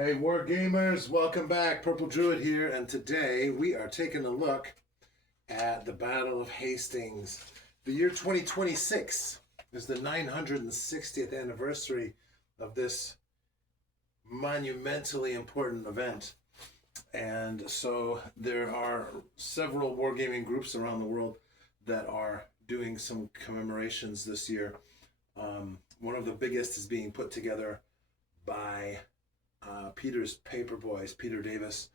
Hey, War Gamers, welcome back. Purple Druid here, and today we are taking a look at the Battle of Hastings. The year 2026 is the 960th anniversary of this monumentally important event. And so there are several wargaming groups around the world that are doing some commemorations this year. One of the biggest is being put together by Peter's Paper Boys, Peter Davis,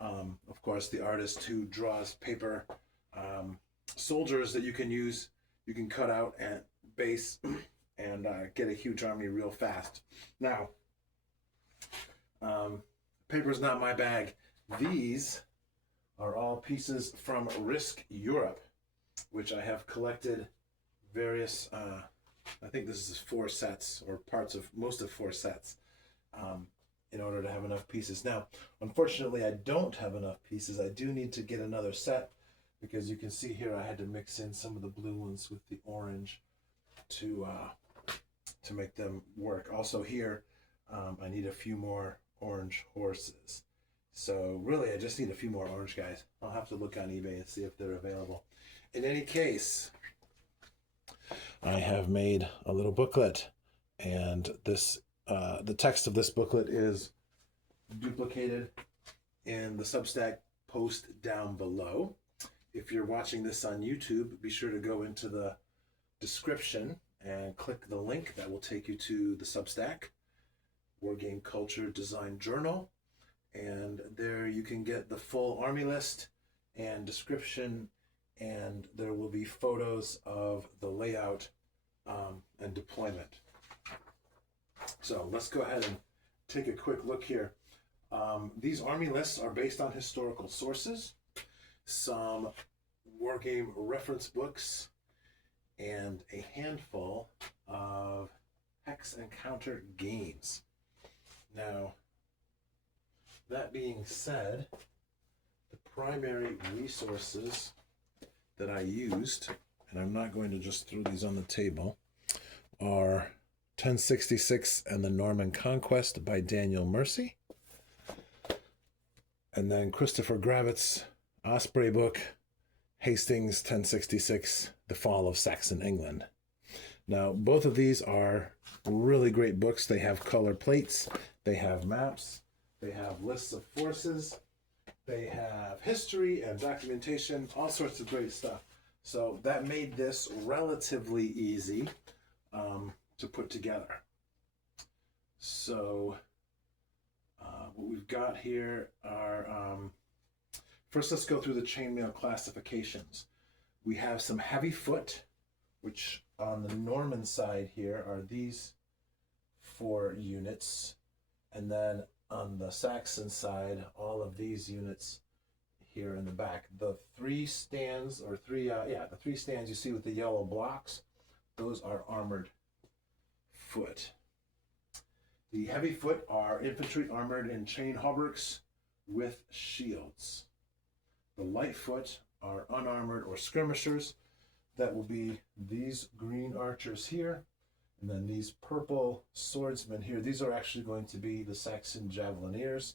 of course, the artist who draws paper soldiers that you can use, you can cut out at base and get a huge army real fast. Now, paper's not my bag. These are all pieces from Risk Europe, which I have collected various, I think this is 4 sets or parts of most of 4 sets. In order to have enough pieces. Now, unfortunately, I don't have enough pieces. I do need to get another set because you can see here I had to mix in some of the blue ones with the orange to make them work. Also here, I need a few more orange horses. So really, I just need a few more orange guys. I'll have to look on eBay and see if they're available. In any case, I have made a little booklet, and this the text of this booklet is duplicated in the Substack post down below. If you're watching this on YouTube, be sure to go into the description and click the link that will take you to the Substack, Wargame Culture Design Journal. And there you can get the full army list and description, and there will be photos of the layout and deployment. So let's go ahead and take a quick look here. These army lists are based on historical sources, some wargame reference books, and a handful of hex and counter games. Now, that being said, the primary resources that I used, and I'm not going to just throw these on the table, are 1066 and the Norman Conquest by Daniel Mercy. And then Christopher Gravitt's Osprey book, Hastings 1066, The Fall of Saxon England. Now, both of these are really great books. They have color plates, they have maps, they have lists of forces, they have history and documentation, all sorts of great stuff. So that made this relatively easy to put together. So what we've got here are, first let's go through the chainmail classifications. We have some heavy foot, which on the Norman side here are these 4 units. And then on the Saxon side, all of these units here in the back. The 3 stands, or the 3 stands you see with the yellow blocks, those are armored foot. The heavy foot are infantry armored in chain hauberks with shields. The light foot are unarmored or skirmishers. That will be these green archers here, and then these purple swordsmen here. These are actually going to be the Saxon javelineers,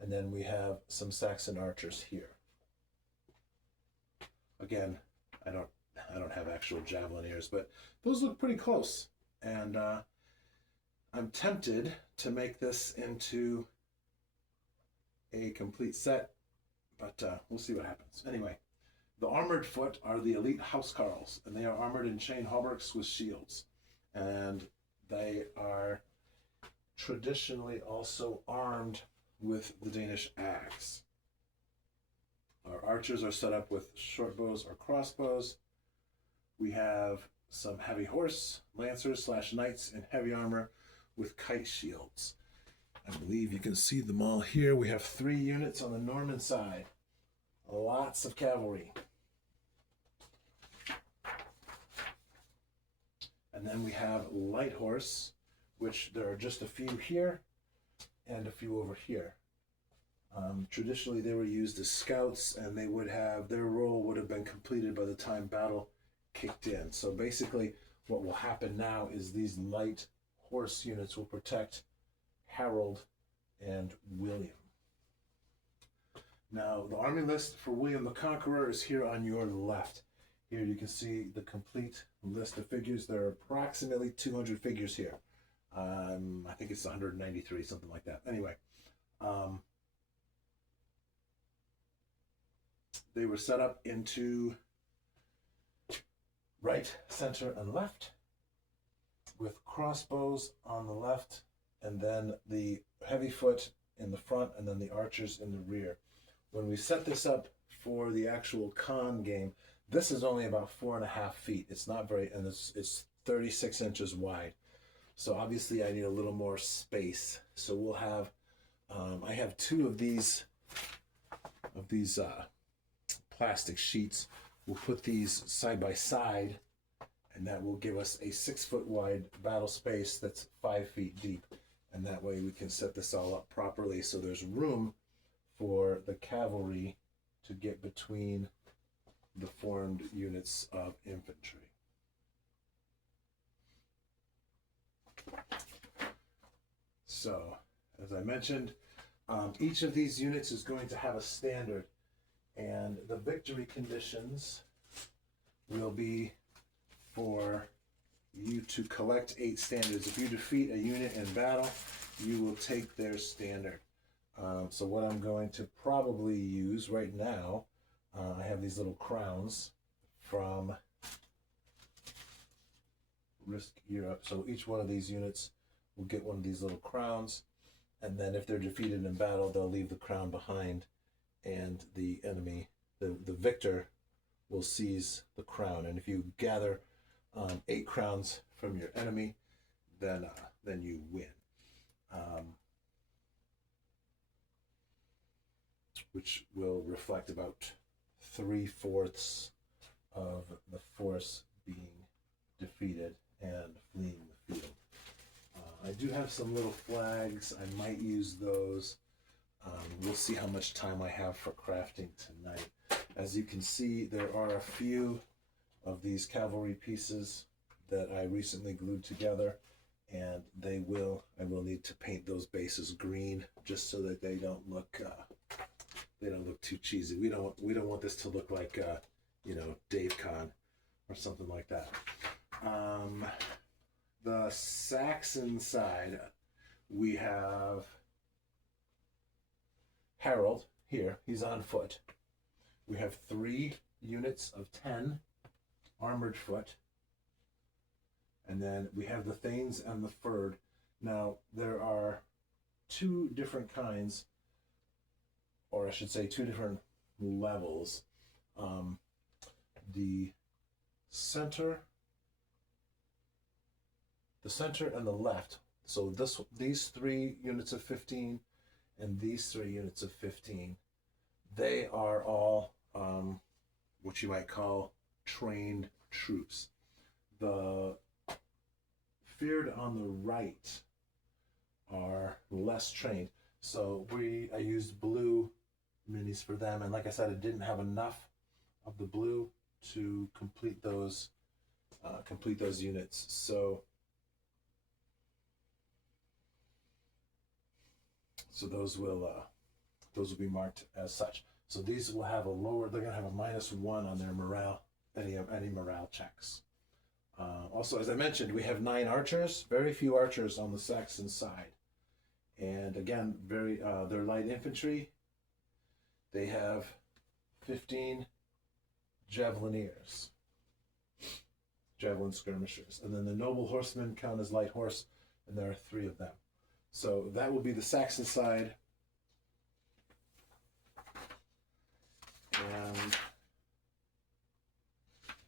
and then we have some Saxon archers here. Again, I don't have actual javelineers, but those look pretty close. And I'm tempted to make this into a complete set, but we'll see what happens. Anyway, the armored foot are the elite housecarls, and they are armored in chain hauberks with shields. And they are traditionally also armed with the Danish axe. Our archers are set up with short bows or crossbows. We have some heavy horse, lancers / knights in heavy armor with kite shields. I believe you can see them all here. We have 3 units on the Norman side. Lots of cavalry. And then we have light horse, which there are just a few here and a few over here. Traditionally, they were used as scouts, and they would have, their role would have been completed by the time battle kicked in. So basically, what will happen now is these light horse units will protect Harold and William. Now, the army list for William the Conqueror is here on your left. Here you can see the complete list of figures. There are approximately 200 figures here. I think it's 193, something like that. Anyway, they were set up into right, center, and left, with crossbows on the left, and then the heavy foot in the front, and then the archers in the rear. When we set this up for the actual con game, this is only about 4.5 feet. It's not very, and it's 36 inches wide. So obviously I need a little more space. So we'll have, I have 2 of these plastic sheets. We'll put these side by side, and that will give us a 6 foot wide battle space that's 5 feet deep. And that way we can set this all up properly so there's room for the cavalry to get between the formed units of infantry. So, as I mentioned, each of these units is going to have a standard, and the victory conditions will be for you to collect 8 standards. If you defeat a unit in battle, you will take their standard. So what I'm going to probably use right now, I have these little crowns from Risk Europe. So each one of these units will get one of these little crowns, and then if they're defeated in battle, they'll leave the crown behind, and the enemy, the victor, will seize the crown. And if you gather 8 crowns from your enemy, then you win. Which will reflect about 3/4 of the force being defeated and fleeing the field. I do have some little flags. I might use those. We'll see how much time I have for crafting tonight. As you can see, there are a few of these cavalry pieces that I recently glued together, and I will need to paint those bases green just so that they don't look too cheesy. We don't want this to look like Dave Con or something like that. The Saxon side, we have Harold here. He's on foot. We have 3 units of 10 armored foot, and then we have the Thanes and the Fyrd. Now there are 2 different kinds, or I should say 2 different levels. The center and the left. So these 3 units of 15 and these 3 units of 15, they are all what you might call trained troops. The Fyrd on the right are less trained. So I used blue minis for them, and like I said, I didn't have enough of the blue to complete those units. So those will be marked as such. So these will have they're going to have a -1 on their morale, any morale checks. Also, as I mentioned, we have 9 archers, very few archers on the Saxon side. And again, they're light infantry. They have 15 javeliniers, javelin skirmishers. And then the noble horsemen count as light horse, and there are 3 of them. So that will be the Saxon side. And,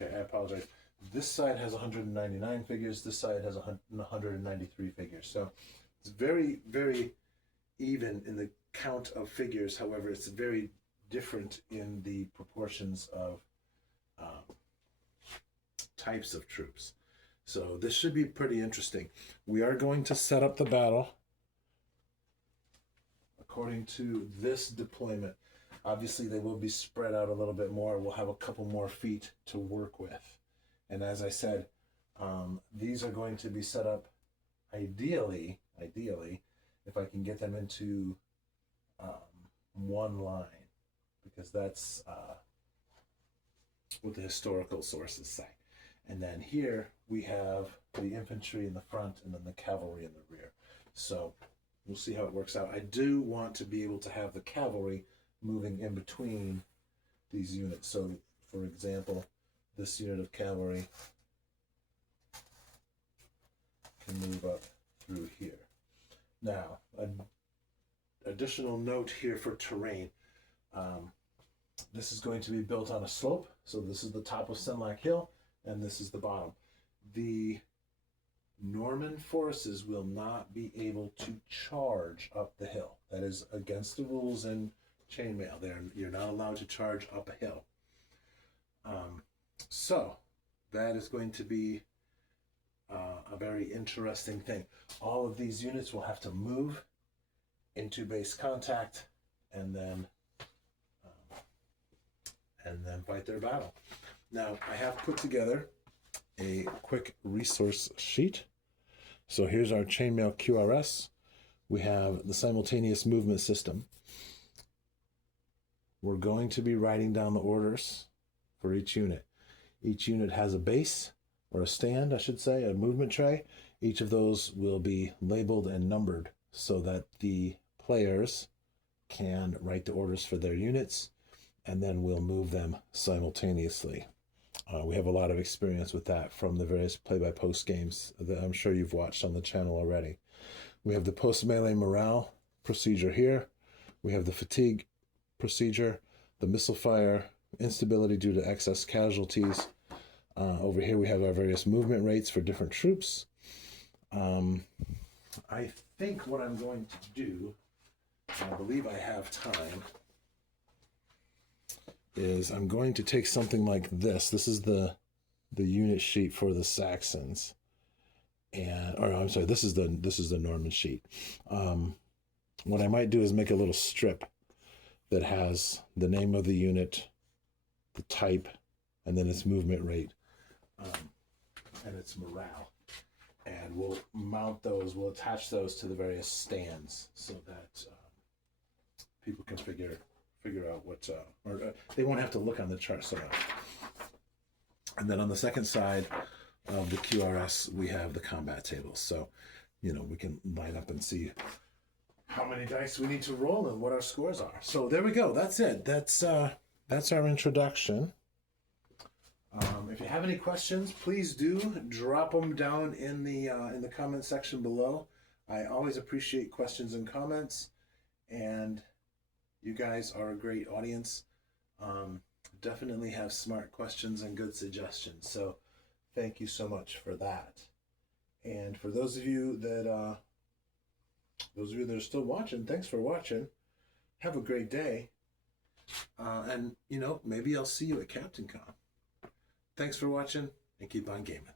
okay, I apologize. This side has 199 figures. This side has 193 figures. So it's very, very even in the count of figures. However, it's very different in the proportions of types of troops. So this should be pretty interesting. We are going to set up the battle according to this deployment. Obviously, they will be spread out a little bit more. We'll have a couple more feet to work with. And as I said, these are going to be set up ideally if I can get them into one line, because that's what the historical sources say. And then here we have the infantry in the front and then the cavalry in the rear. So we'll see how it works out. I do want to be able to have the cavalry moving in between these units. So, for example, this unit of cavalry can move up through here. Now, an additional note here for terrain. This is going to be built on a slope. So this is the top of Senlac Hill, and this is the bottom. The Norman forces will not be able to charge up the hill. That is against the rules in Chainmail. You're not allowed to charge up a hill. So that is going to be a very interesting thing. All of these units will have to move into base contact and then fight their battle. Now, I have put together a quick resource sheet. So here's our Chainmail QRS. We have the simultaneous movement system. We're going to be writing down the orders for each unit. Each unit has a base, or a stand, I should say, a movement tray. Each of those will be labeled and numbered so that the players can write the orders for their units, and then we'll move them simultaneously. We have a lot of experience with that from the various play-by-post games that I'm sure you've watched on the channel already. We have the post-melee morale procedure here. We have the fatigue procedure, the missile fire, instability due to excess casualties. Over here we have our various movement rates for different troops. I think what I'm going to do, and I believe I have time, is I'm going to take something like this. This is the unit sheet for the Saxons, this is the Norman sheet. What I might do is make a little strip that has the name of the unit, the type, and then its movement rate, and its morale. And we'll mount those, we'll attach those to the various stands so that people can figure out what, they won't have to look on the chart so much. And then on the second side of the QRS, we have the combat tables. So, we can line up and see how many dice we need to roll and what our scores are. So there we go. That's it. That's our introduction. If you have any questions, please do drop them down in the comment section below. I always appreciate questions and comments, and you guys are a great audience. Definitely have smart questions and good suggestions. So thank you so much for that. And for those of you that are still watching, thanks for watching. Have a great day. And maybe I'll see you at Captain Con. Thanks for watching, and keep on gaming.